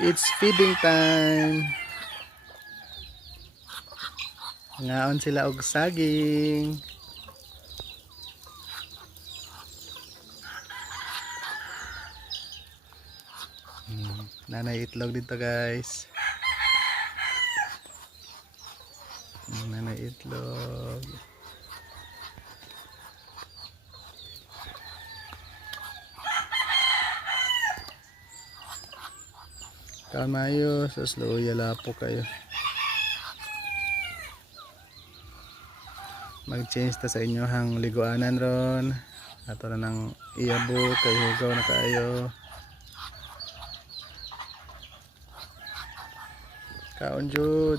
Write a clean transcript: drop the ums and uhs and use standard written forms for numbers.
It's feeding time. Ngaon sila og saging. Nanay itlog dito guys. Nanay itlog. Kamayo, susluya lapo kayo. Mag-change ta sa inyo hang liguanan ron. Ato na ng iyabo, kay hugaw na kayo. Kaon jud.